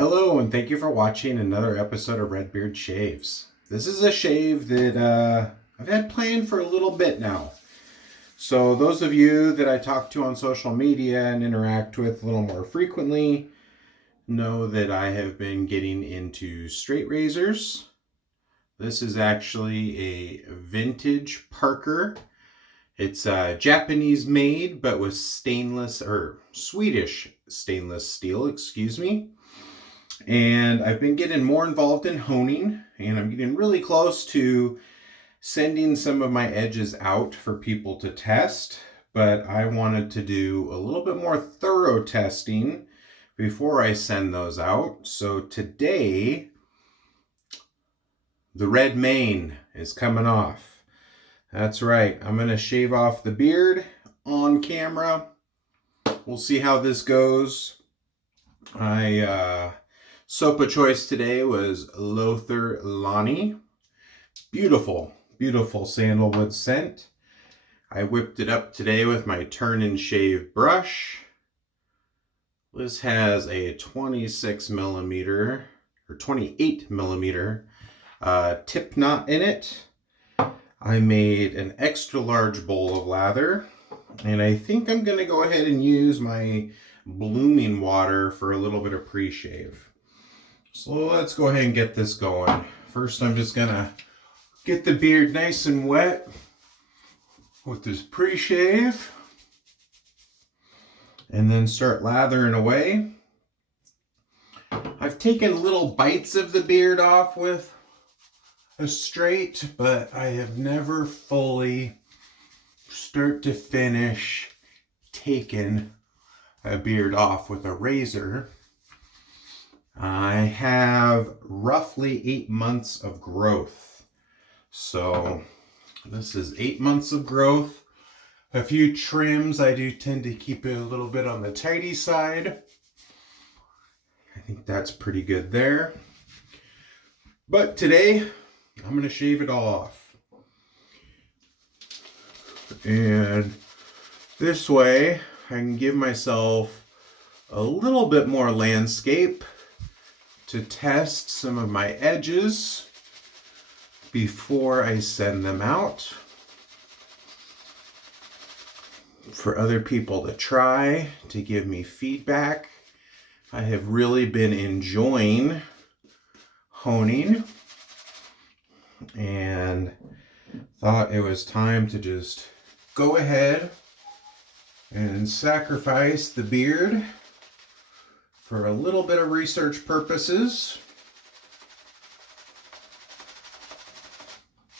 Hello, and thank you for watching another episode of Redbeard Shaves. This is a shave that I've had planned for a little bit now. So those of you that I talk to on social media and interact with a little more frequently know that I have been getting into straight razors. This is actually a vintage Parker. It's Japanese made, but with Swedish stainless steel, excuse me. And I've been getting more involved in honing, and I'm getting really close to sending some of my edges out for people to test, but I wanted to do a little bit more thorough testing before I send those out. So today, the red mane is coming off. That's right, I'm going to shave off the beard on camera. We'll see how this goes. Soap of choice today was Løthur Lønny. Beautiful, beautiful sandalwood scent. I whipped it up today with my turn and shave brush. This has a 26 millimeter or 28 millimeter tip knot in it. I made an extra large bowl of lather, and I think I'm going to go ahead and use my blooming water for a little bit of pre-shave. So let's go ahead and get this going. First, I'm just gonna get the beard nice and wet with this pre-shave and then start lathering away. I've taken little bites of the beard off with a straight, but I have never fully, start to finish, taken a beard off with a razor. I have roughly 8 months of growth. So this is 8 months of growth. A few trims. I do tend to keep it a little bit on the tidy side. I think that's pretty good there. But today, I'm going to shave it all off. And this way, I can give myself a little bit more landscape to test some of my edges before I send them out for other people to try, to give me feedback. I have really been enjoying honing and thought it was time to just go ahead and sacrifice the beard for a little bit of research purposes.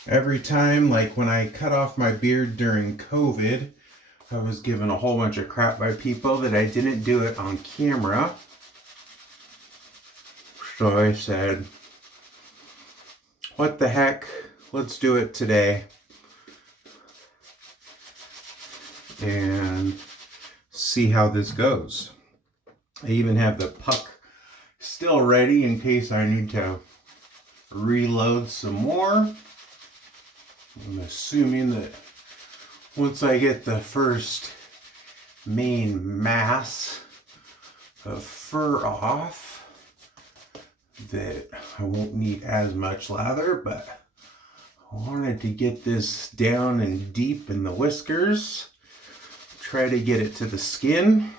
Every time, like when I cut off my beard during COVID, I was given a whole bunch of crap by people that I didn't do it on camera. So I said, what the heck, let's do it today. And see how this goes. I even have the puck still ready in case I need to reload some more. I'm assuming that once I get the first main mass of fur off, that I won't need as much lather, but I wanted to get this down and deep in the whiskers. Try to get it to the skin.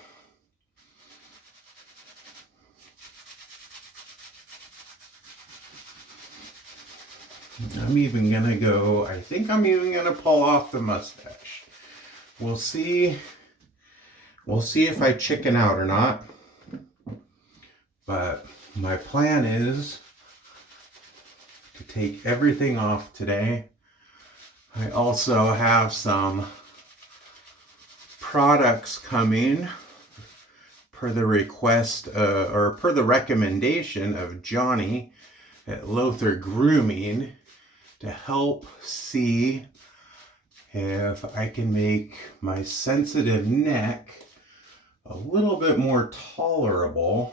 I'm even gonna go, I think I'm even gonna pull off the mustache. We'll see if I chicken out or not. But my plan is to take everything off today. I also have some products coming per the request or per the recommendation of Johnny at Løthur Grooming to help see if I can make my sensitive neck a little bit more tolerable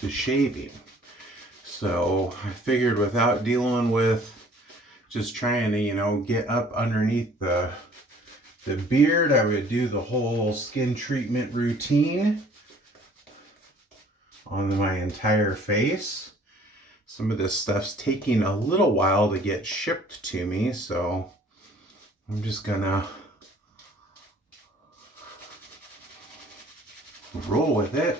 to shaving. So I figured without dealing with just trying to, get up underneath the beard, I would do the whole skin treatment routine on my entire face. Some of this stuff's taking a little while to get shipped to me, so I'm just gonna roll with it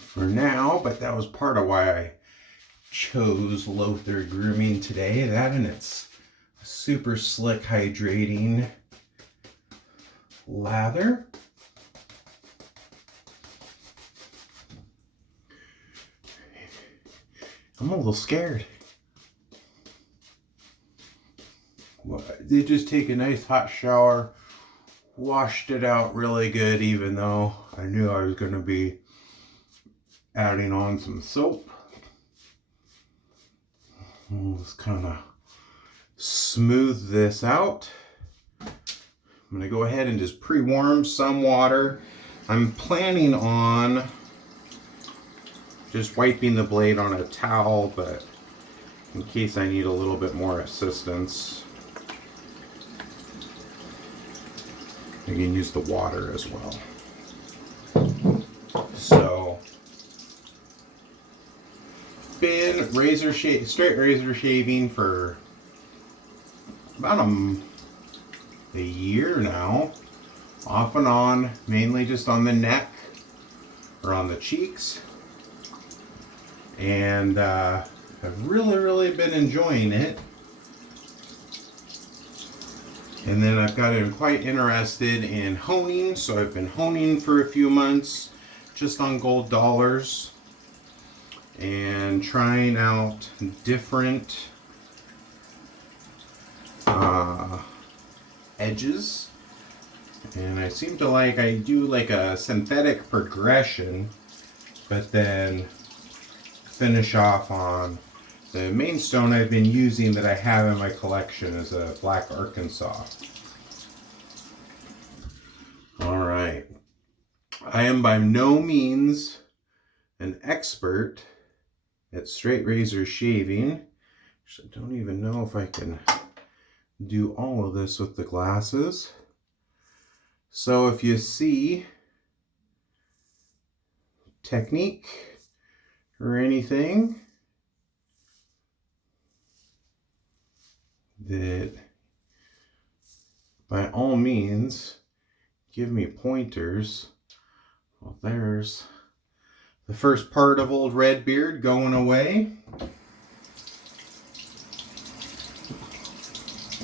for now. But that was part of why I chose Løthur Grooming today. That, and it's super slick, hydrating lather. I'm a little scared. They just take a nice hot shower, washed it out really good, even though I knew I was going to be adding on some soap. I'll just kind of smooth this out. I'm going to go ahead and just pre-warm some water. I'm planning on just wiping the blade on a towel, but in case I need a little bit more assistance, I can use the water as well. So, been straight razor shaving for about a year now, off and on, mainly just on the neck or on the cheeks. And I've really been enjoying it. And then I've gotten quite interested in honing, so I've been honing for a few months just on gold dollars and trying out different edges. And I seem to I do like a synthetic progression, but then finish off on the main stone I've been using that I have in my collection is a black Arkansas. All right. I am by no means an expert at straight razor shaving. I don't even know if I can do all of this with the glasses. So if you see technique or anything that, by all means, give me pointers. Well, there's the first part of old Redbeard going away.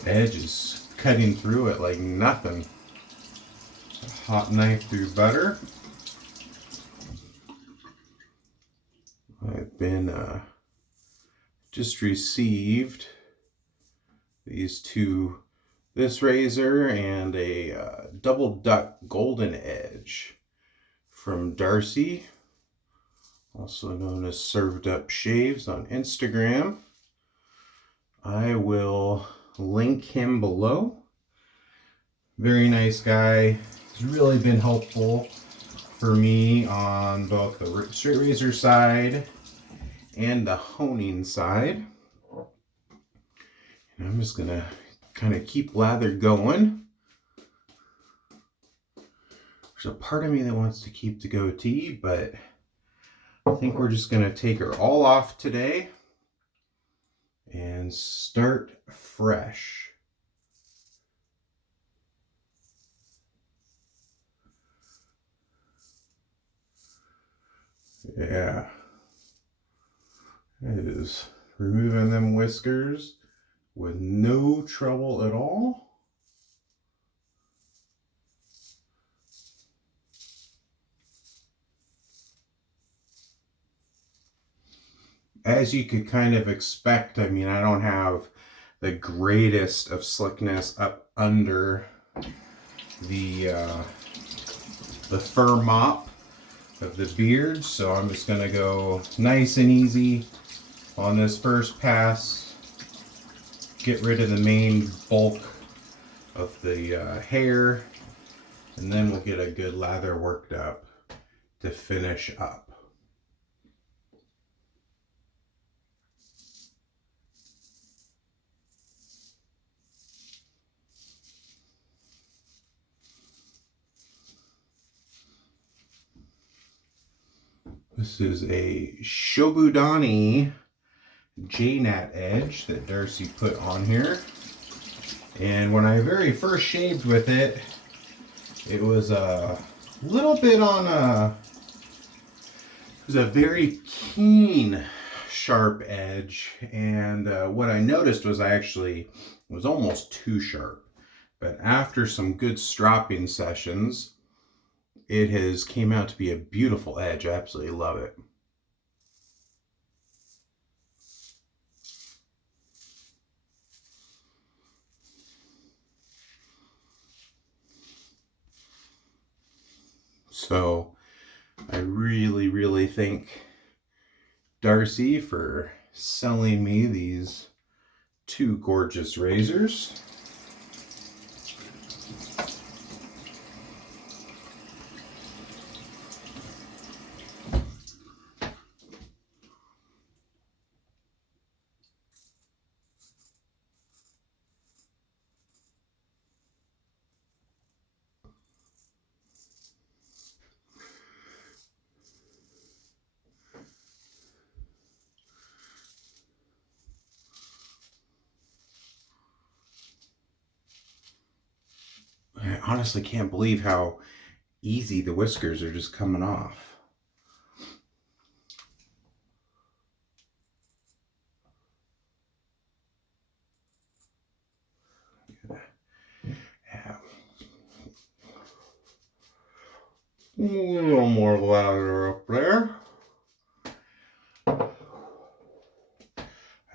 Edge is cutting through it like nothing. A hot knife through butter. I've been just received these two, this razor and a double duck golden edge from Darcy, also known as Served Up Shaves on Instagram. I will link him below. Very nice guy. He's really been helpful for me on both the straight razor side and the honing side. And I'm just gonna kind of keep lather going. There's a part of me that wants to keep the goatee, but I think we're just gonna take her all off today and start fresh. Yeah, it is removing them whiskers with no trouble at all. As you could kind of expect, I mean, I don't have the greatest of slickness up under the fur mop of the beard, so I'm just gonna go nice and easy on this first pass, get rid of the main bulk of the hair, and then we'll get a good lather worked up to finish up. This is a Shobudani J-Nat edge that Darcy put on here. And when I very first shaved with it, it was a little bit on it was a very keen, sharp edge. And what I noticed was it was almost too sharp. But after some good stropping sessions, it has came out to be a beautiful edge. I absolutely love it. So I really, really thank Darcy for selling me these two gorgeous razors. I honestly can't believe how easy the whiskers are just coming off. Have a little more lather up there. I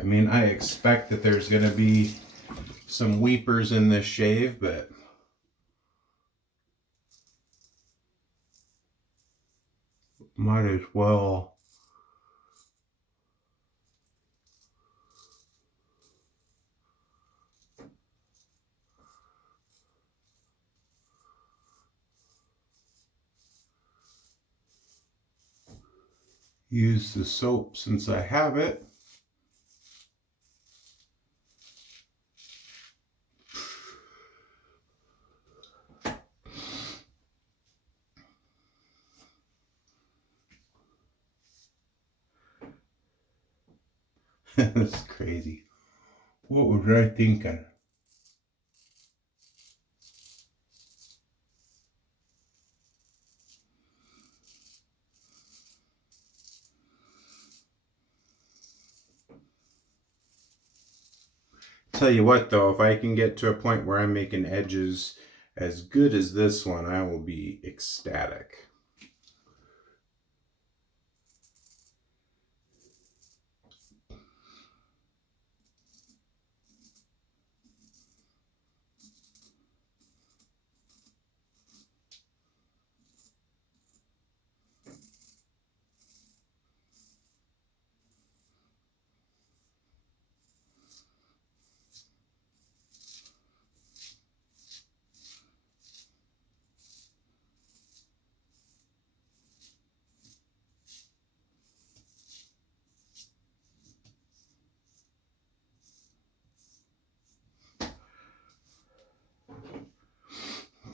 mean, I expect that there's going to be some weepers in this shave, but might as well use the soap since I have it. That's crazy. What was I thinking? Tell you what though, if I can get to a point where I'm making edges as good as this one, I will be ecstatic.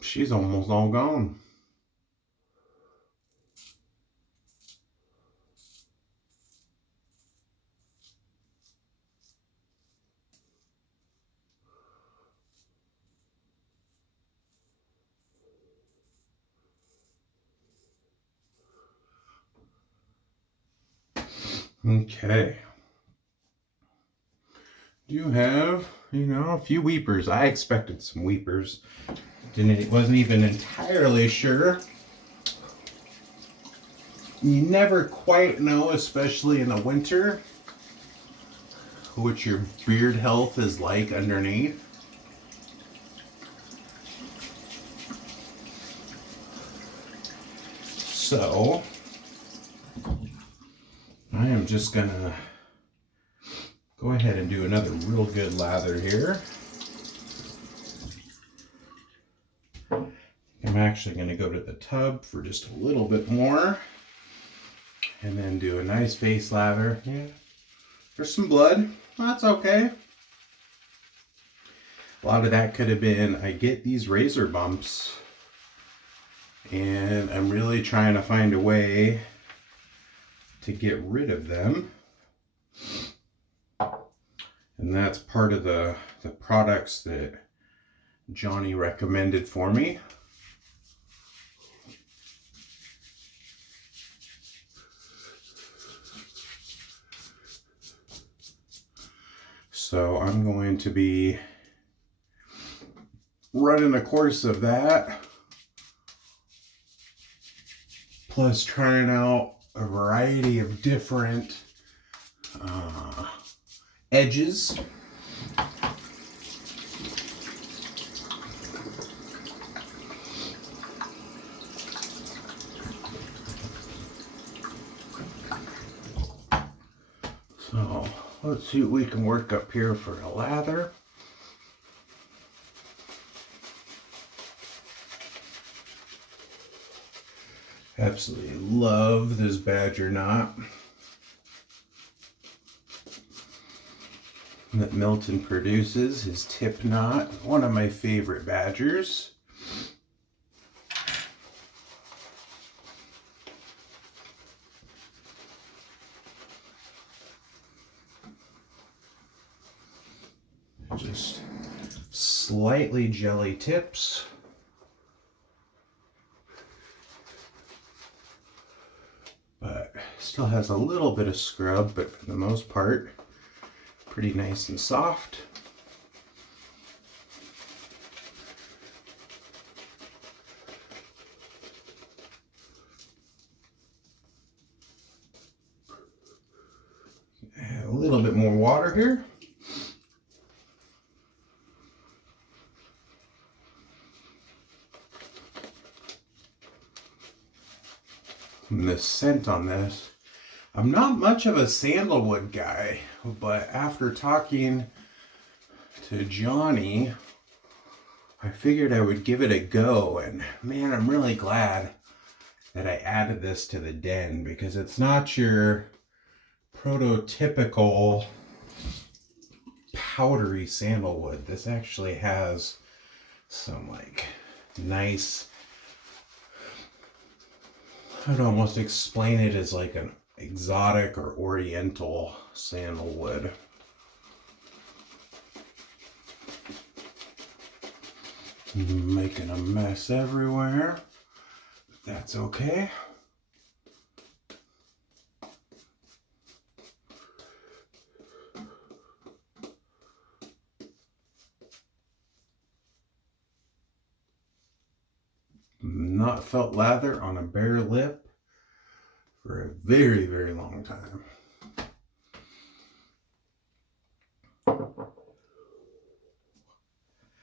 She's almost all gone. Okay. You have, a few weepers. I expected some weepers. Wasn't even entirely sure. You never quite know, especially in the winter, what your beard health is like underneath. So I am just gonna go ahead and do another real good lather here. I'm actually going to go to the tub for just a little bit more and then do a nice face lather. Yeah, there's some blood. That's okay. A lot of that could have been, I get these razor bumps and I'm really trying to find a way to get rid of them. And that's part of the products that Johnny recommended for me. So I'm going to be running a course of that, plus trying out a variety of different edges. So let's see what we can work up here for a lather. Absolutely love this badger knot that Milton produces, his tip knot, one of my favorite badgers. Just slightly jelly tips. But still has a little bit of scrub, but for the most part, pretty nice and soft. Add a little bit more water here. And the scent on this, I'm not much of a sandalwood guy, but after talking to Johnny, I figured I would give it a go, and man, I'm really glad that I added this to the den, because it's not your prototypical powdery sandalwood. This actually has some like nice, I'd almost explain it as like an exotic or oriental sandalwood. Making a mess everywhere, but that's okay. Not felt lather on a bare lip for a very, very long time.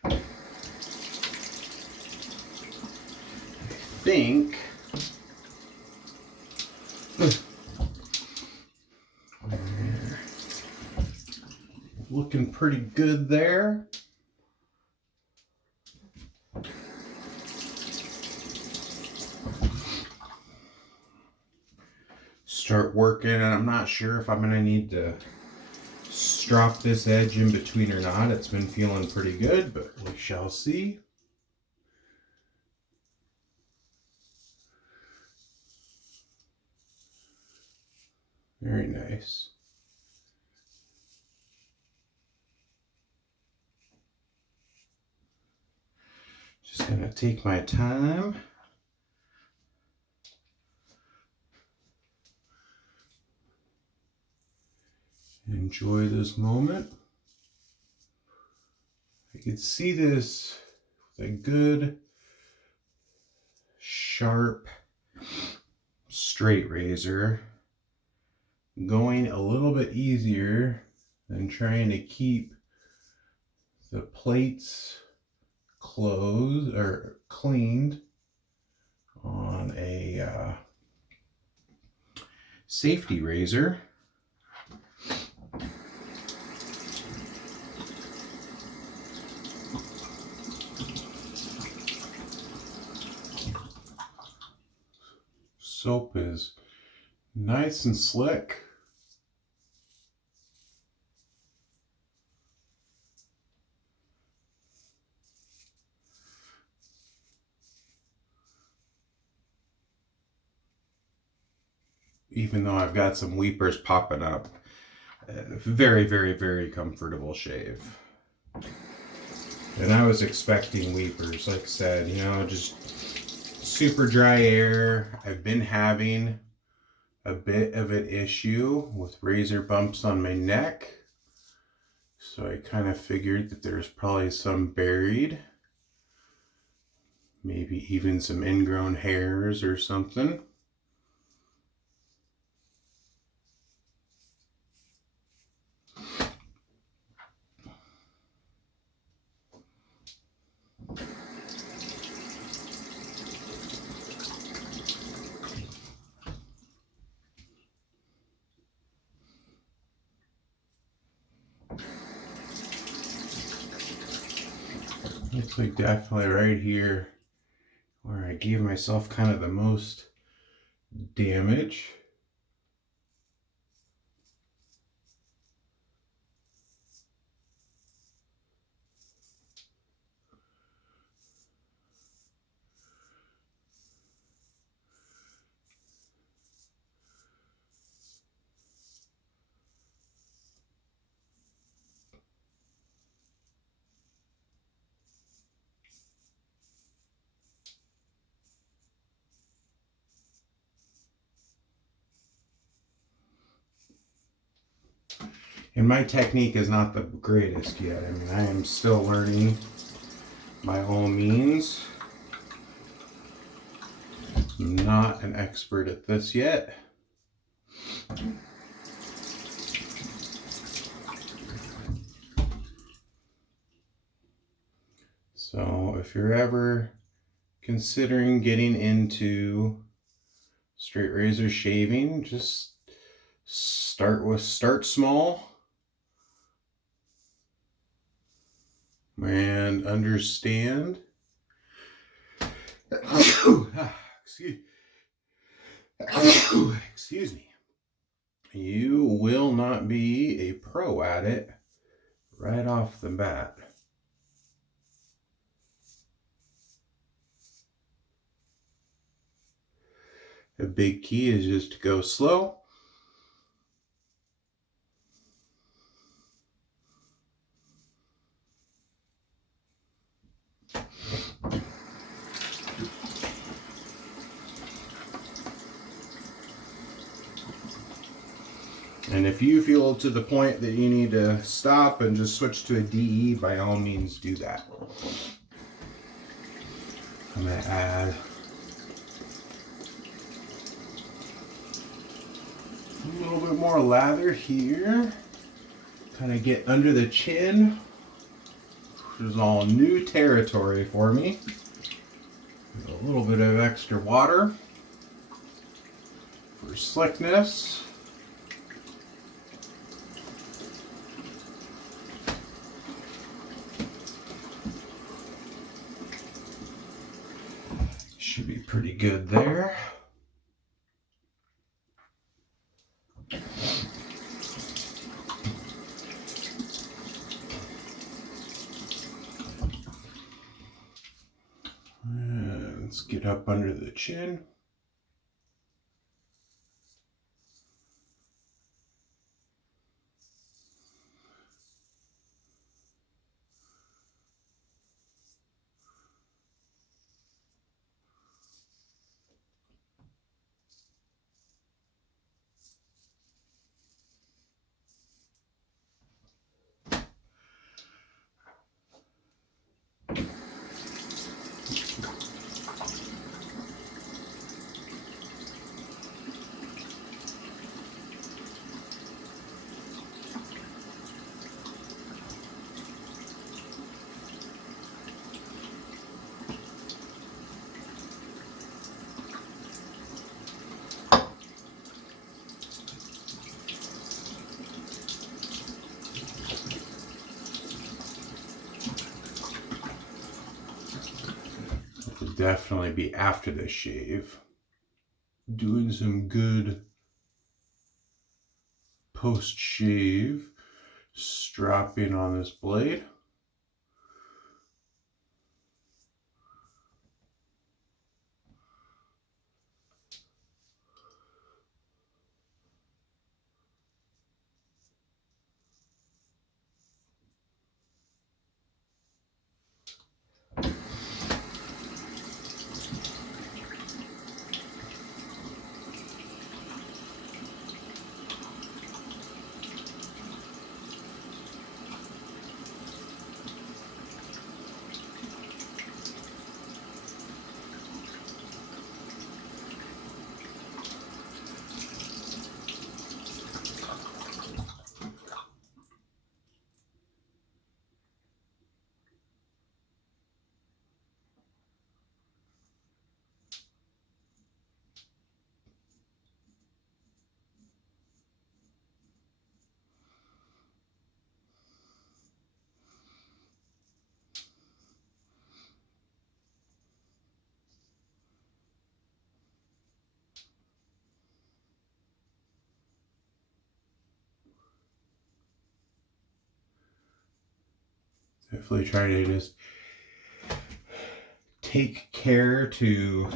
I think looking pretty good there. Start working, and I'm not sure if I'm going to need to strop this edge in between or not. It's been feeling pretty good, but we shall see. Very nice. Just going to take my time. Enjoy this moment. I could see this with a good, sharp, straight razor going a little bit easier than trying to keep the plates closed or cleaned on a safety razor. Soap is nice and slick. even though I've got some weepers popping up. Very, very, very comfortable shave. And I was expecting weepers, like I said, you know, just super dry air. I've been having a bit of an issue with razor bumps on my neck. So I kind of figured that there's probably some buried, maybe even some ingrown hairs or something. Looks like definitely right here where I gave myself kind of the most damage. And my technique is not the greatest yet. I mean, I am still learning by all means. I'm not an expert at this yet. So if you're ever considering getting into straight razor shaving, just start small and understand. Excuse me. You will not be a pro at it right off the bat. A big key is just to go slow. And if you feel to the point that you need to stop and just switch to a DE, by all means do that. I'm going to add a little bit more lather here. Kind of get under the chin, which is all new territory for me. A little bit of extra water for slickness. Should be pretty good there. And let's get up under the chin. Definitely be after this shave, doing some good post shave stropping on this blade. Definitely try to just take care to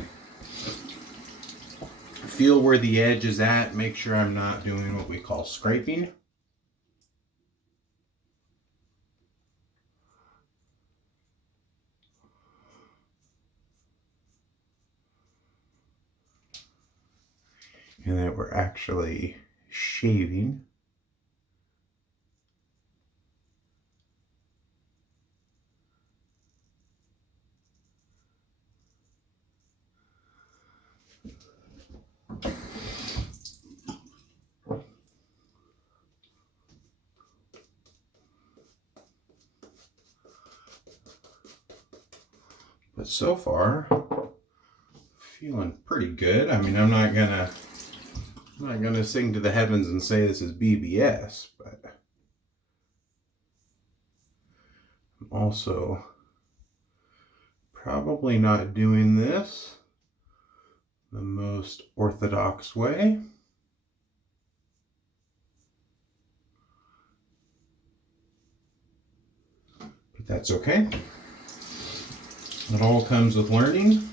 feel where the edge is at. Make sure I'm not doing what we call scraping. And that we're actually shaving. But so far, feeling pretty good. I mean, I'm not gonna sing to the heavens and say this is BBS, but I'm also probably not doing this the most orthodox way. But that's okay. It all comes with learning.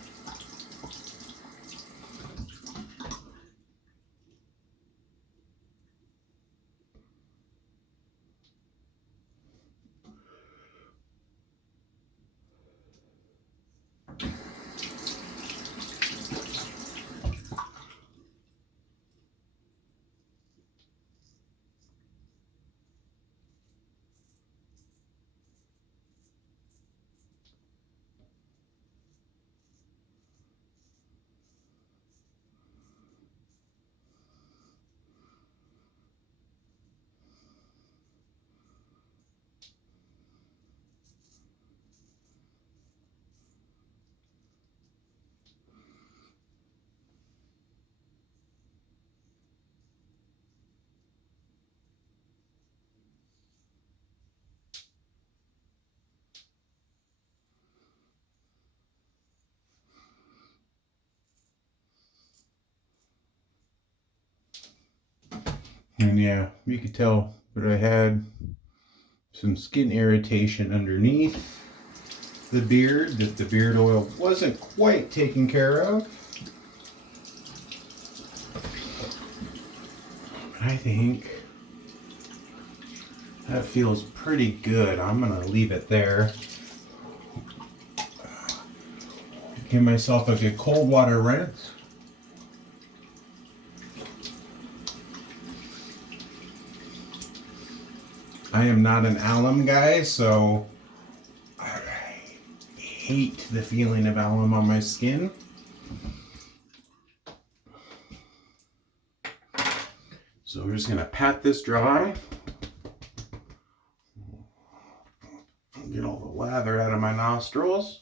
And yeah, you could tell that I had some skin irritation underneath the beard, that the beard oil wasn't quite taken care of. I think that feels pretty good. I'm gonna leave it there. Give myself a good cold water rinse. I am not an alum guy, so I hate the feeling of alum on my skin. So we're just gonna pat this dry. Get all the lather out of my nostrils.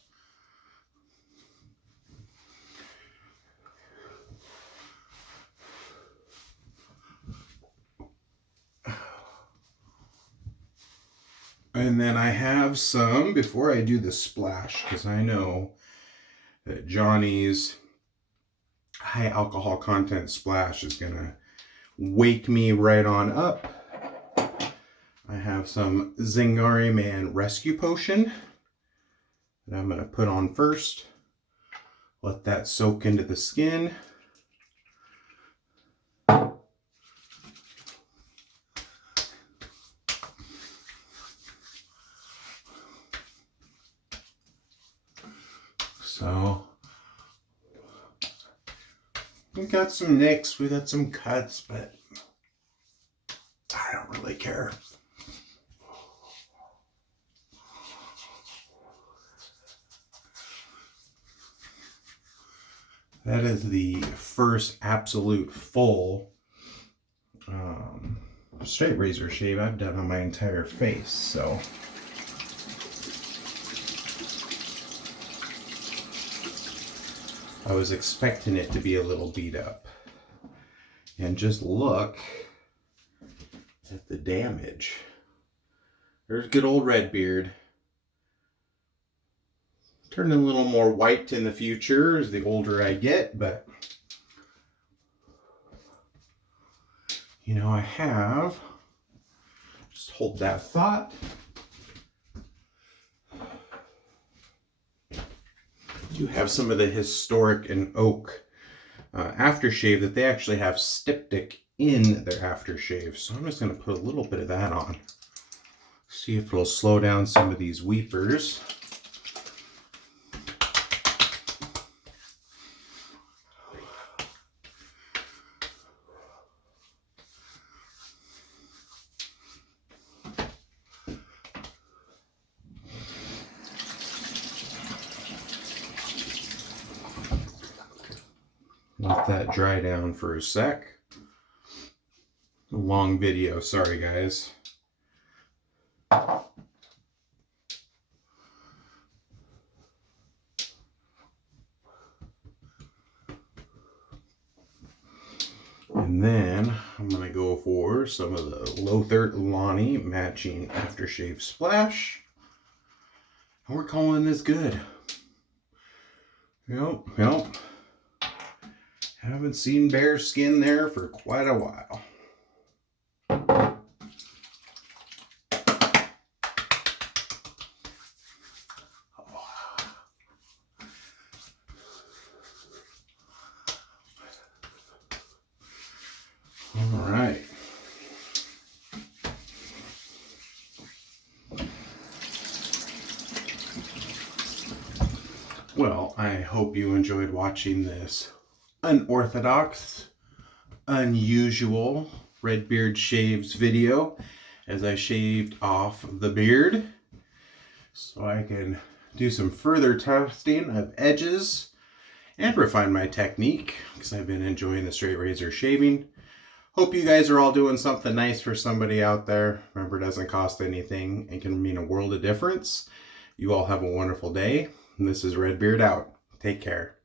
And then I have some, before I do the splash, because I know that Johnny's high alcohol content splash is gonna wake me right on up. I have some Zingari Man Recovery Potion that I'm gonna put on first. Let that soak into the skin. So we got some nicks, we got some cuts, but I don't really care. That is the first absolute full straight razor shave I've done on my entire face, so I was expecting it to be a little beat up. And just look at the damage. There's good old Redbeard. Turning a little more white in the future as the older I get, but you know, I have, just hold that thought. do have some of the historic and oak aftershave that they actually have styptic in their aftershave. So I'm just going to put a little bit of that on. See if it'll slow down some of these weepers. Let that dry down for a sec. A long video, sorry guys. And then I'm going to go for some of the Løthur Lønny matching aftershave splash. And we're calling this good. Yep. Haven't seen bear skin there for quite a while. All right. Well, I hope you enjoyed watching this unorthodox, unusual Redbeard Shaves video as I shaved off the beard so I can do some further testing of edges and refine my technique because I've been enjoying the straight razor shaving. Hope you guys are all doing something nice for somebody out there. Remember, it doesn't cost anything and can mean a world of difference. You all have a wonderful day. And this is Redbeard out. Take care.